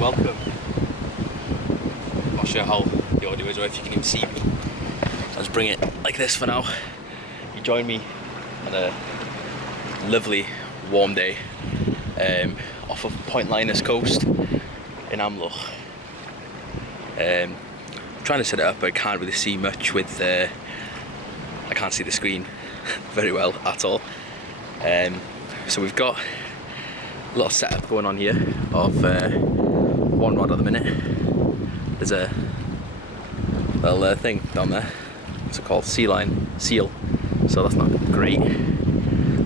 welcome. I'm not sure how the audio is or if you can even see me. I'll just bring it like this for now. You join me on a lovely warm day off of Point Linus Coast in ANGLESEY. I'm trying to set it up, but I can't really see much with I can't see the screen very well at all. So we've got a little setup going on here of one rod at the minute. There's a little thing down there. What's it called? Seal. So that's not great.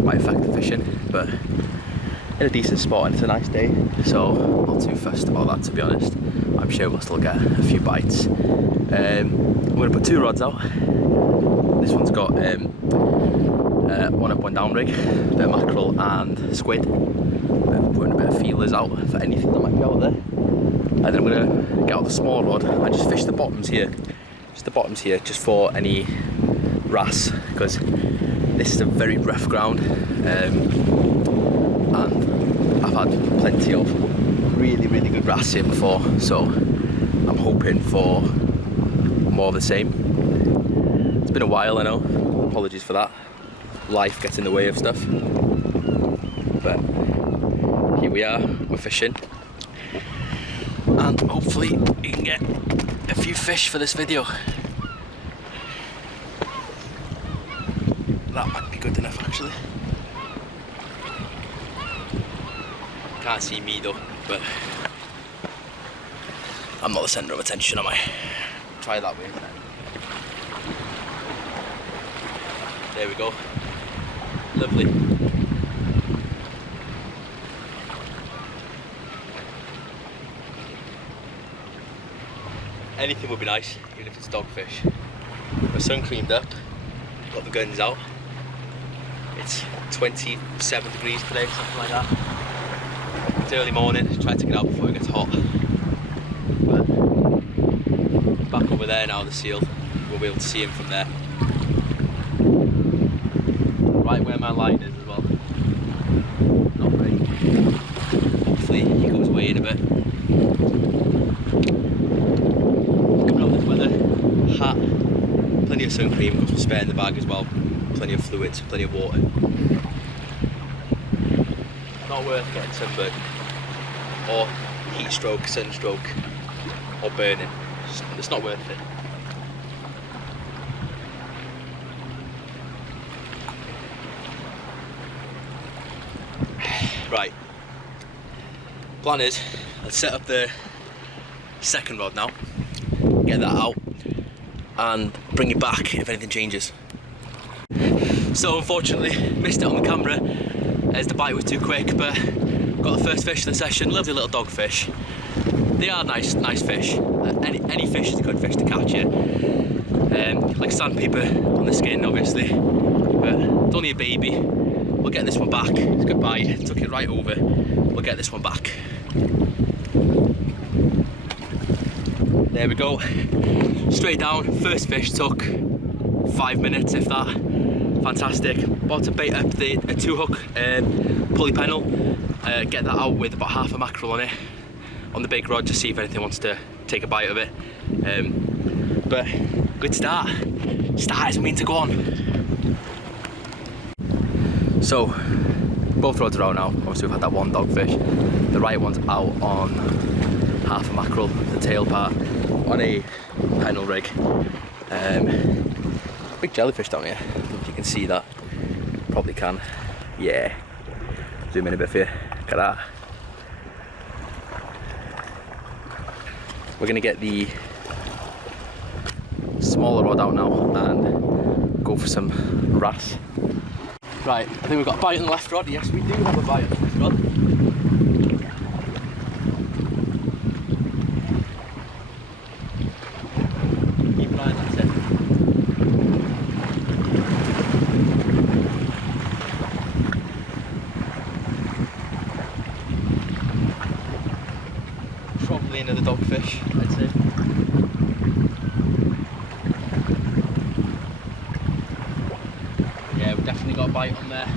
Might affect the fishing, but in a decent spot and it's a nice day. So not too fussed about that, to be honest. I'm sure we'll still get a few bites. I'm going to put two rods out. This one's got one up, one down rig, a bit of mackerel and squid. Putting a bit of feelers out for anything that might be out there. And then I'm going to get out the small rod and just fish the bottoms here. Just the bottoms here, just for any wrasse, because this is a very rough ground. And I've had plenty of really good wrasse here before, so I'm hoping for more of the same. It's been a while, I know. Apologies for that. Life gets in the way of stuff. But here we are, we're fishing. And hopefully we can get a few fish for this video. That might be good enough actually. Can't see me though, but I'm not the centre of attention, am I? Try that way. There we go. Lovely. Anything would be nice, even if it's dogfish. We're sun creamed up, got the guns out. It's 27 degrees today, something like that. It's early morning, try to get out before it gets hot. But back over there now, the seal. We'll be able to see him from there. Right where my line is as well. Not great. Hopefully he goes away in a bit. Coming out this weather, hat, plenty of sun cream, got some spare in the bag as well. Plenty of fluids, plenty of water. Not worth getting sunburned, or heat stroke, sunstroke, or burning. It's not worth it. Right, plan is, let's set up the second rod now, get that out, and bring it back if anything changes. So unfortunately, missed it on the camera as the bite was too quick, but got the first fish of the session, lovely little dogfish. They are nice fish. Any fish is a good fish to catch here. Like sandpaper on the skin, obviously, but it's only a baby. We'll get this one back. It's a good bite, took it right over. We'll get this one back. There we go. Straight down, first fish took 5 minutes, if that. Fantastic. About to bait up a 2-hook pulley pennel. Get that out with about half a mackerel on it, on the big rod, to see if anything wants to take a bite of it. But good start. Start is mean to go on. So both rods are out now. Obviously we've had that one dogfish. The right one's out on half a mackerel, the tail part, on a pennel rig. Big jellyfish down here. I don't know if you can see that. Probably can. Yeah. Zoom in a bit for you. Look at that. We're gonna get the smaller rod out now and go for some wrasse. Right, I think we've got a bite on the left rod. Yes, we do have a bite on the left rod. Keep an eye on that tip. Probably another dogfish, I'd say. Yeah, we've definitely got a bite on there.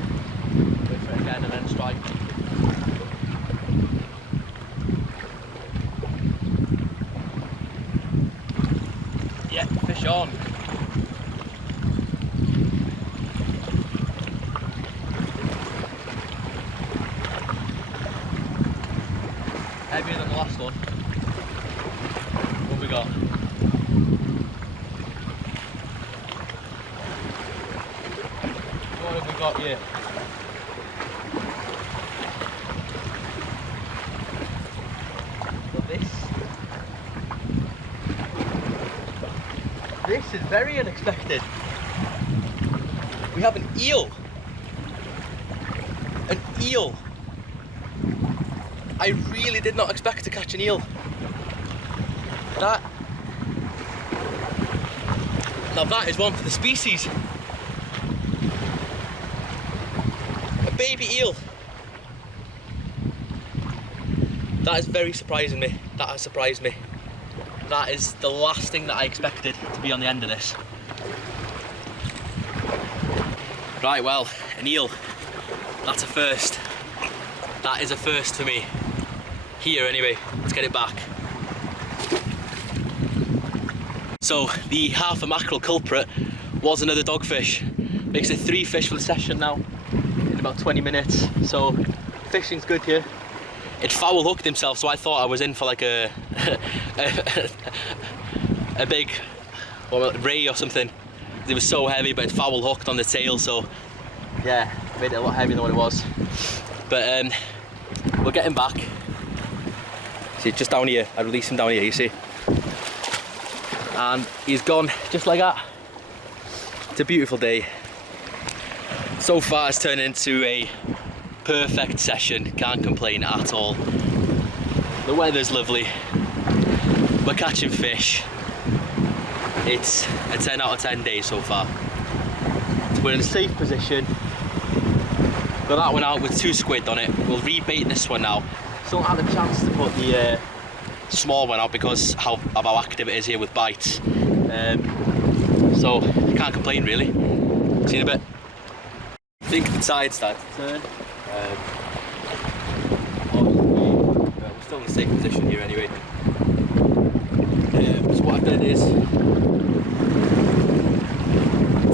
Wait for it again and then strike. Yeah, fish on. Heavier than the last one. What have we got? What have we got here? This is very unexpected. We have an eel. An eel. I really did not expect to catch an eel. Now that is one for the species. A baby eel. That is very surprising me. That has surprised me. That is the last thing that I expected to be on the end of this. Right, well, an eel. That's a first. That is a first for me. Here anyway, let's get it back. So the half a mackerel culprit was another dogfish. Makes it 3 fish for the session now in about 20 minutes. So fishing's good here. It foul hooked himself, so I thought I was in for like a big ray or something. It was so heavy, but it foul hooked on the tail, so yeah, made it a lot heavier than what it was. But we'll get him back. See, just down here, I released him down here, you see. And he's gone just like that. It's a beautiful day. So far it's turned into a perfect session, can't complain at all. The weather's lovely, we're catching fish. It's a 10 out of 10 day so far. We're in a safe position. Got that one out with 2 squid on it. We'll rebait this one now. Still not had a chance to put the small one out because of how active it is here with bites. So can't complain really. See you in a bit. I think the tide started to turn. We're still in a safe position here anyway. So what I've done is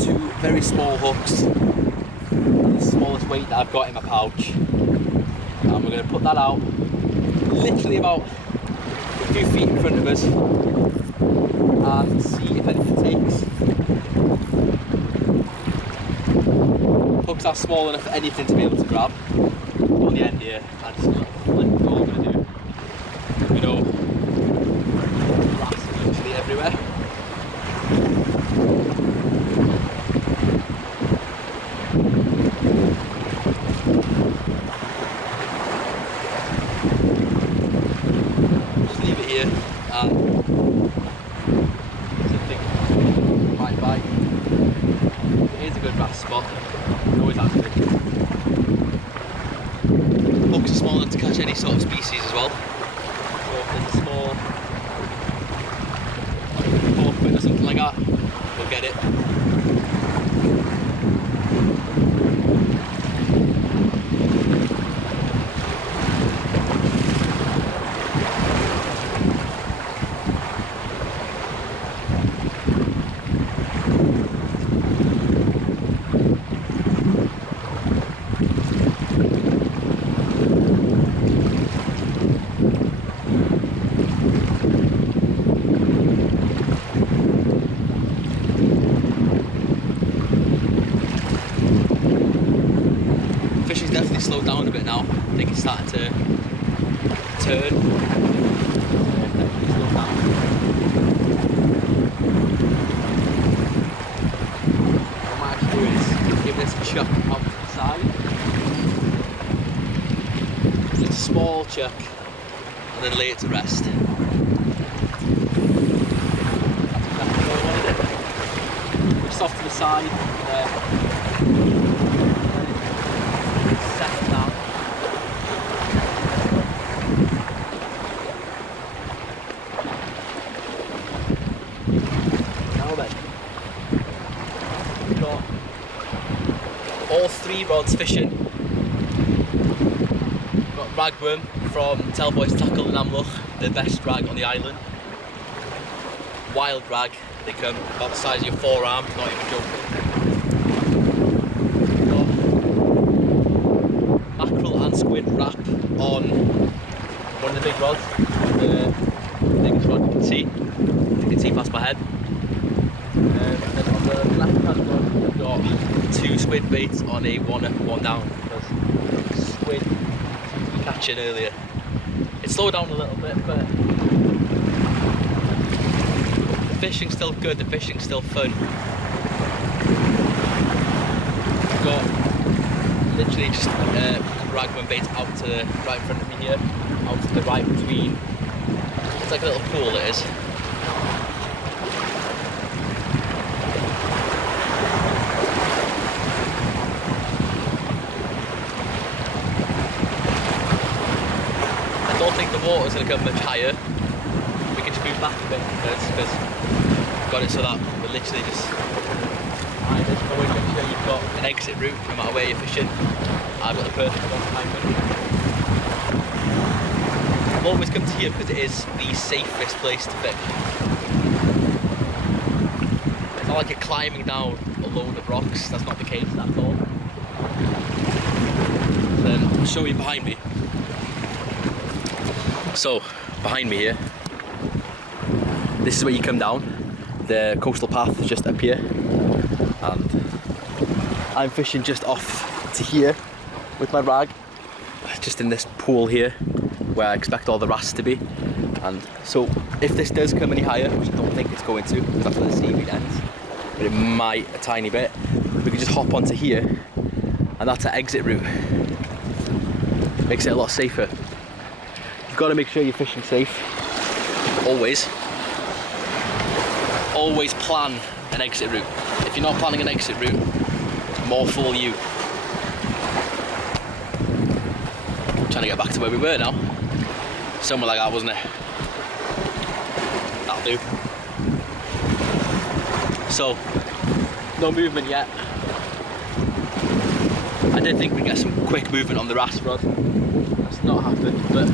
2 very small hooks, the smallest weight that I've got in my pouch, and we're going to put that out literally about a few feet in front of us and see if anything takes. Hooks are small enough for anything to be able to grab on the end here, and just let go. What we're going to do, you know, grass literally everywhere. Just leave it here and something might bite. It is a good grass spot. Always has been. Hooks are small enough to catch any sort of species as well. So if there's a small porpoise or something like that, we'll get it. Fishing's definitely slowed down a bit now. I think it's starting to turn. Definitely slowed down. What I might actually do is give this a chuck out to the side. Just a small chuck and then lay it to rest. Just off to the side there. Settle down. Now then, we've got all 3 rods fishing. We've got ragworm from Tellboy's Tackle in Amlwch, the best rag on the island. wild rag. They come about the size of your forearm, not even joking. Got mackerel and squid wrap on one of the big rods, the biggest rod you can see past my head. And then on the left hand rod we've got 2 squid baits on a one down, because squid we catching earlier. It slowed down a little bit, but the fishing's still good, the fishing's still fun. We've got literally just ragman baits out to the right in front of me here, out to the right between, it's like a little pool it is. I don't think the water's going to come much higher. We can just move back a bit because we've got it so that we're literally just behind us. Always make sure you've got an exit route no matter where you're fishing. I've got the perfect one behind me. I've always come to here because it is the safest place to fish. It's not like you're climbing down a load of rocks, that's not the case at all. Then I'll show you behind me. So, behind me here, this is where you come down. The coastal path is just up here, and I'm fishing just off to here with my rag, just in this pool here where I expect all the wrasse to be. And so if this does come any higher, which I don't think it's going to, because that's where the seaweed ends, but it might a tiny bit, we can just hop onto here, and that's our exit route. Makes it a lot safer. You've got to make sure you're fishing safe, always. Always plan an exit route. If you're not planning an exit route, more fool you. I'm trying to get back to where we were now. Somewhere like that, wasn't it? That'll do. So, no movement yet. I did think we'd get some quick movement on the wrasse rod. That's not happened, but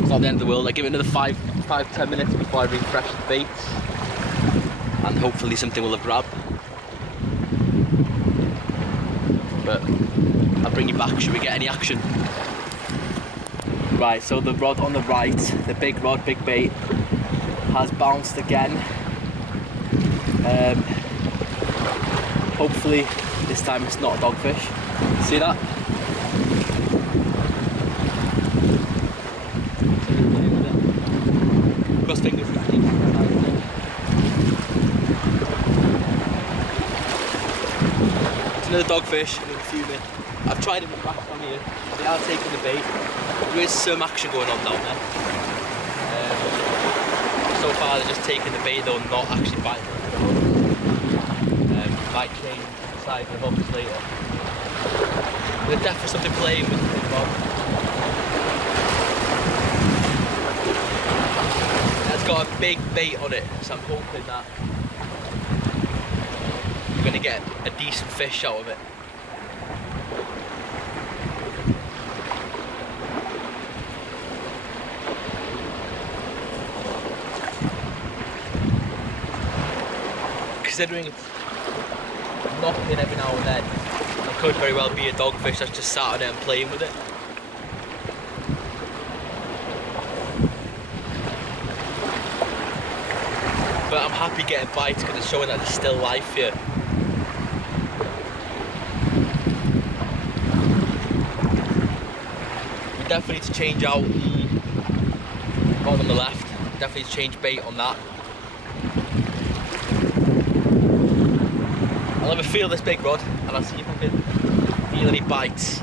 it's not the end of the world. I give it another 5-10 minutes before I refresh the baits, and hopefully something will have grabbed. But I'll bring you back. Should we get any action? Right, so the rod on the right, the big rod, big bait, has bounced again. Hopefully this time it's not a dogfish. See that? Cross fingers. It's another dogfish, another fuming. I've tried it with racks on here. They are taking the bait. There is some action going on down there. So far they're just taking the bait though, not actually biting it. Might change the size of the hooks later. There's definitely something playing with the big rod. It's got a big bait on it, so I'm hoping that we're going to get a decent fish out of it. Considering it's knocking every now and then, it could very well be a dogfish that's just sat on it and playing with it. But I'm happy getting bites because it's showing that there's still life here. We definitely need to change out the rod on the left. Definitely need to change bait on that. I'll have a feel this big rod and I'll see if I can feel any bites.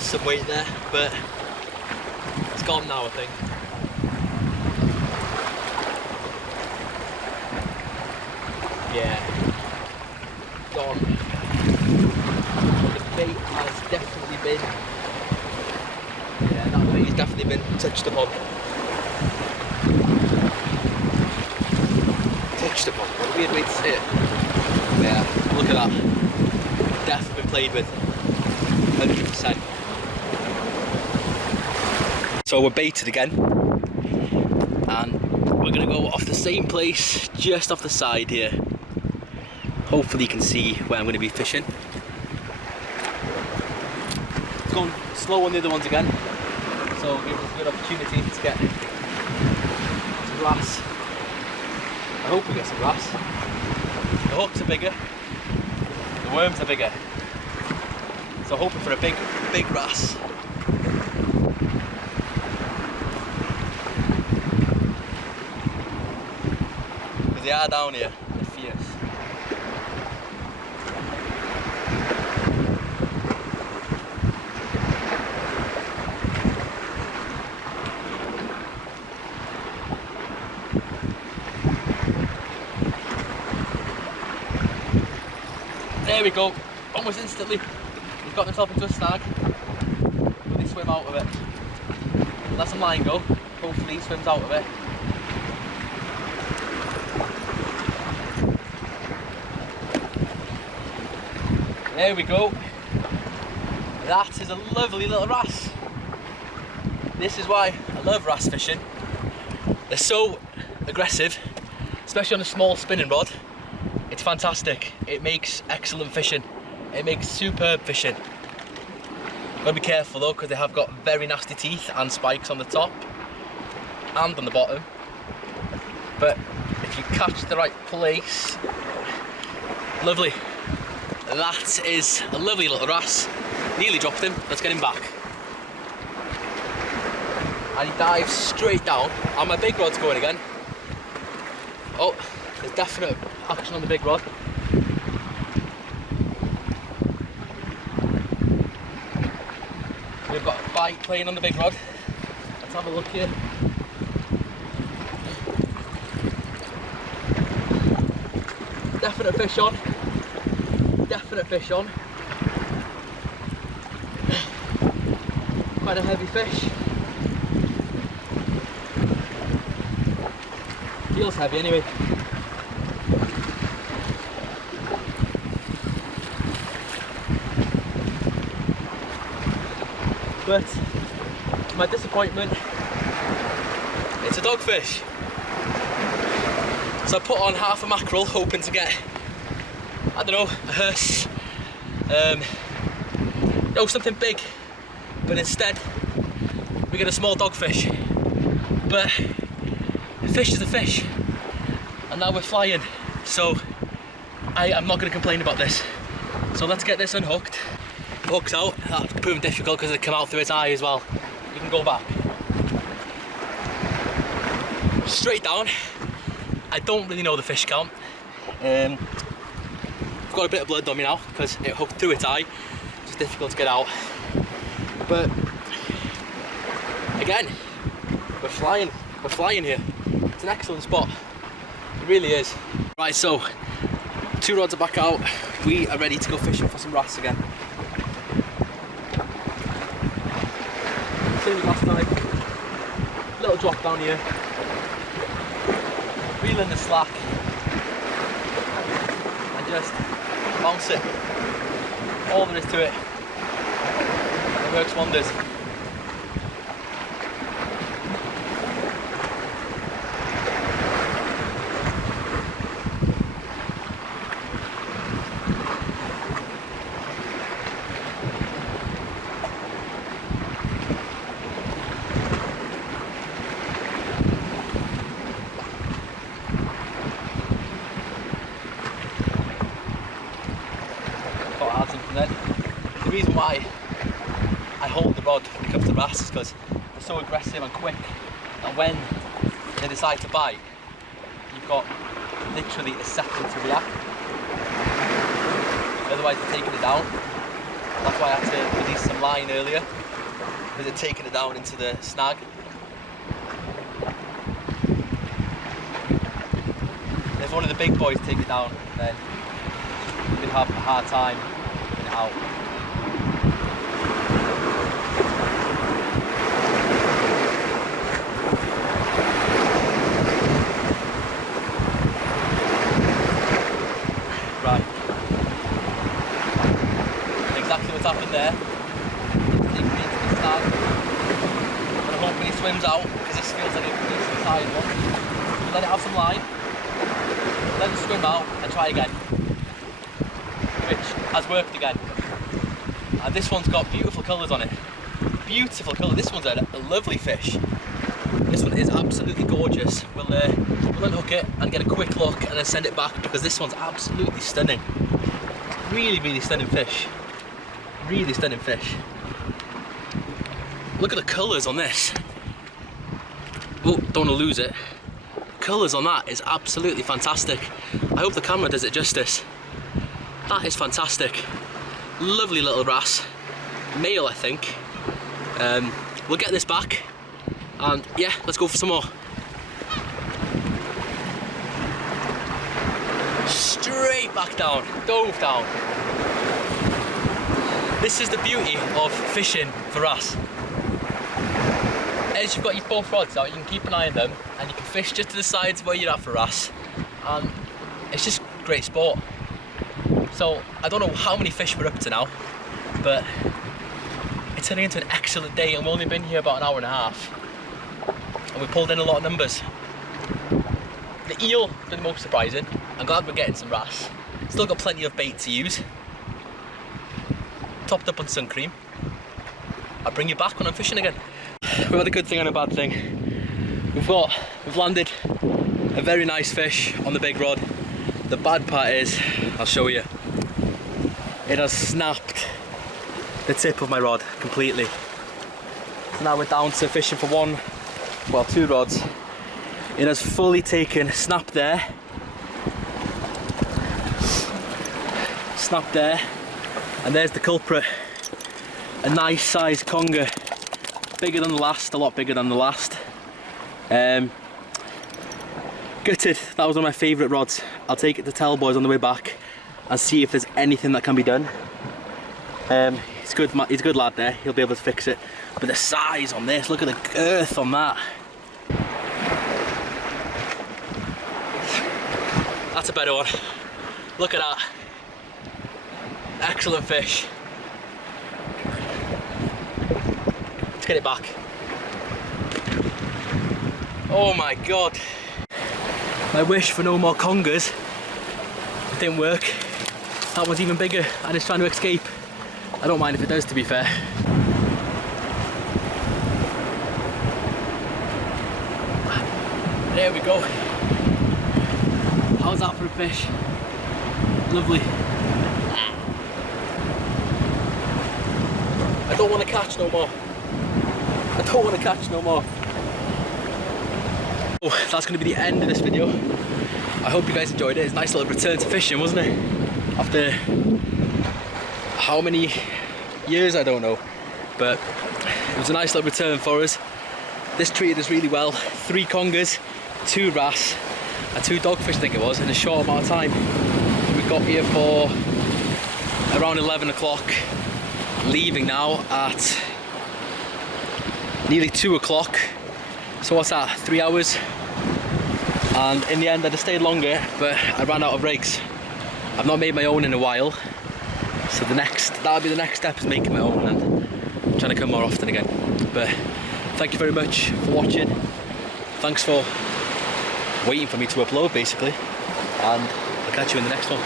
was some weight there, but it's gone now, I think. Yeah, gone. The bait has definitely been, yeah, that bait has definitely been touched upon. Touched upon, what a weird way to say it. Yeah, look at that. Definitely been played with, 100%. So we're baited again, and we're gonna go off the same place, just off the side here. Hopefully you can see where I'm going to be fishing. It's going slow on the other ones again, so it gives us a good opportunity to get some grass. I hope we get some grass. The hooks are bigger, the worms are bigger, so hoping for a big grass. Because they are down here, they're fierce. There we go, almost instantly. He's got himself into a snag. Will he swim out of it? Let some line go. Hopefully he swims out of it. There we go. That is a lovely little wrasse. This is why I love wrasse fishing. They're so aggressive, especially on a small spinning rod. It's fantastic. It makes excellent fishing. It makes superb fishing. Gotta be careful though, because they have got very nasty teeth and spikes on the top and on the bottom. But if you catch the right place, lovely. That is a lovely little wrasse. Nearly dropped him. Let's get him back. And he dives straight down, and my big rod's going again. Oh, there's definite action on the big rod. We've got a bite playing on the big rod. Let's have a look here. Definite fish on. Definite fish on. Quite a heavy fish. Feels heavy anyway. But to my disappointment, it's a dogfish. So I put on half a mackerel, hoping to get, I don't know, a hearse, no, something big. But instead, we get a small dogfish. But a fish is a fish, and now we're flying. So I am not going to complain about this. So let's get this unhooked. Hook's out. That's proven difficult because it came out through its eye as well. You can go back. Straight down. I don't really know the fish count. I've got a bit of blood on me now because it hooked through its eye. It's difficult to get out. But again, we're flying. We're flying here. It's an excellent spot. It really is. Right, so 2 rods are back out. We are ready to go fishing for some wrasse again. Same as last night. Little drop down here. Reel in the slack. And just bounce it. All there is to it. It works wonders. The reason why I hold the rod when it comes to wrasse is because they're so aggressive and quick that when they decide to bite, you've got literally a second to react. Otherwise they're taking it down. That's why I had to release some line earlier, because it's taking it down into the snag. And if one of the big boys take it down, then you'd have a hard time getting it out. Right. Exactly what's happened there. Taking me into the snag. And I'm hoping he swims out, because this feels like a decent sized one. Let it have some line. Let it swim out and try again. Which has worked again. And this one's got beautiful colours on it. Beautiful colour. This one's a lovely fish. This one is absolutely gorgeous. We'll unhook it and get a quick look and then send it back, because this one's absolutely stunning. Really, really stunning fish. Really stunning fish. Look at the colours on this. Oh, don't want to lose it. Colours on that is absolutely fantastic. I hope the camera does it justice. That is fantastic. Lovely little wrasse. Male, I think. We'll get this back. And yeah, let's go for some more. Straight back down, dove down. This is the beauty of fishing for wrasse. As you've got your both rods out, you can keep an eye on them and you can fish just to the sides where you're at for wrasse. And it's just great sport. So I don't know how many fish we're up to now, but it's turning into an excellent day, and we've only been here about an hour and a half. And we pulled in a lot of numbers. The eel has been the most surprising. I'm glad we're getting some wrasse. Still got plenty of bait to use. Topped up on sun cream. I'll bring you back when I'm fishing again. We've had a good thing and a bad thing. We've landed a very nice fish on the big rod. The bad part is, I'll show you. It has snapped the tip of my rod completely. So now we're down to fishing for two rods. It has fully taken, snapped there, and there's the culprit. A nice sized conger, bigger than the last, a lot bigger than the last. Gutted, that was one of my favourite rods. I'll take it to Tell Boys on the way back and see if there's anything that can be done. He's a good lad there, he'll be able to fix it. But the size on this, look at the girth on that. That's a better one. Look at that. Excellent fish. Let's get it back. Oh my god. My wish for no more congers didn't work. That one's even bigger and it's trying to escape. I don't mind if it does, to be fair. There we go. How's that for a fish? Lovely. I don't want to catch no more. I don't want to catch no more. Oh, that's going to be the end of this video. I hope you guys enjoyed it. It's a nice little return to fishing, wasn't it? After how many years, I don't know. But it was a nice little return for us. This treated us really well. 3 congers, 2 wrasse, and 2 dogfish, I think it was, in a short amount of time. We got here for around 11 o'clock, leaving now at nearly 2 o'clock. So what's that, 3 hours? And in the end I just stayed longer, but I ran out of rigs. I've not made my own in a while, so that'll be the next step, is making my own and trying to come more often again. But thank you very much for watching. Thanks for waiting for me to upload, basically, and I'll catch you in the next one.